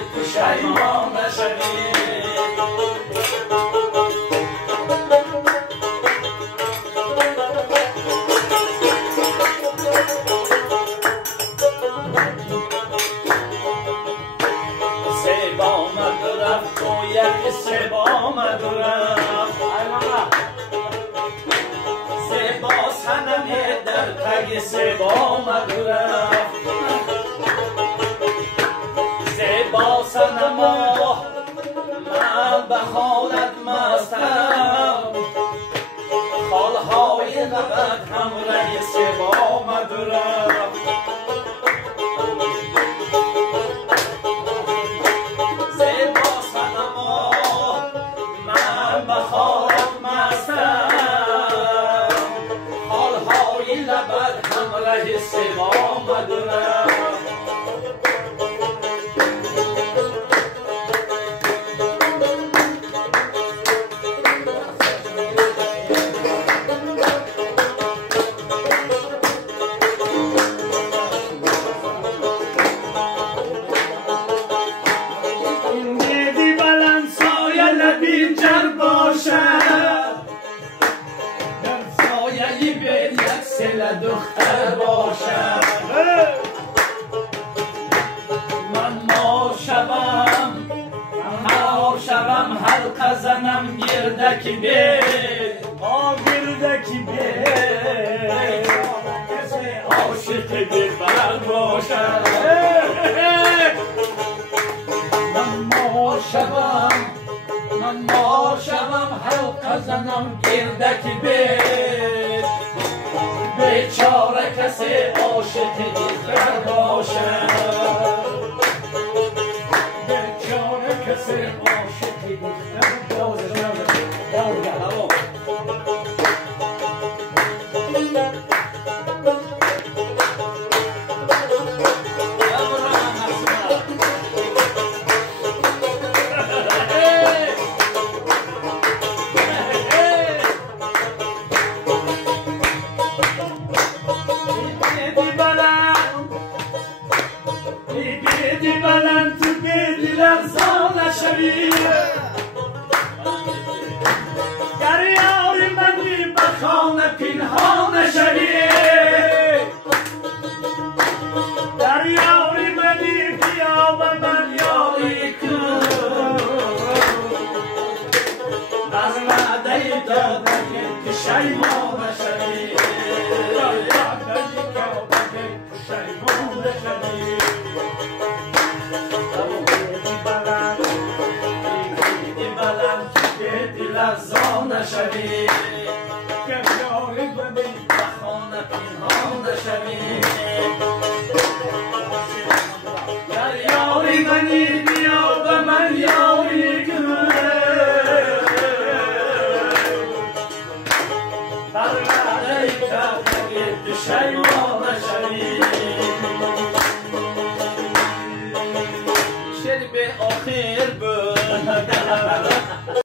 پشیمان نشوی. زیبا مدورم زیبا سنما من به حالت مستم خالهای لبت همراه زیبا مدورم زیبا سنما من به حالت مستم خالهای لبت همراه زیبا مدورم دختر باشم من مار شوم حلقه زنم گردکی به گردکی به عاشق دلبر باشم من مار شوم حلقه زنم گردکی به بیچاره کسی عاشق دلبر باشد بیچاره کسی عاشق دلبر باشد پنهان شوی در یاری منی بیا و من یاری کن از وعده دادن پشیمان شوی پشیمان شوی دیدی بلند که دل از آن شوی پنهان شوی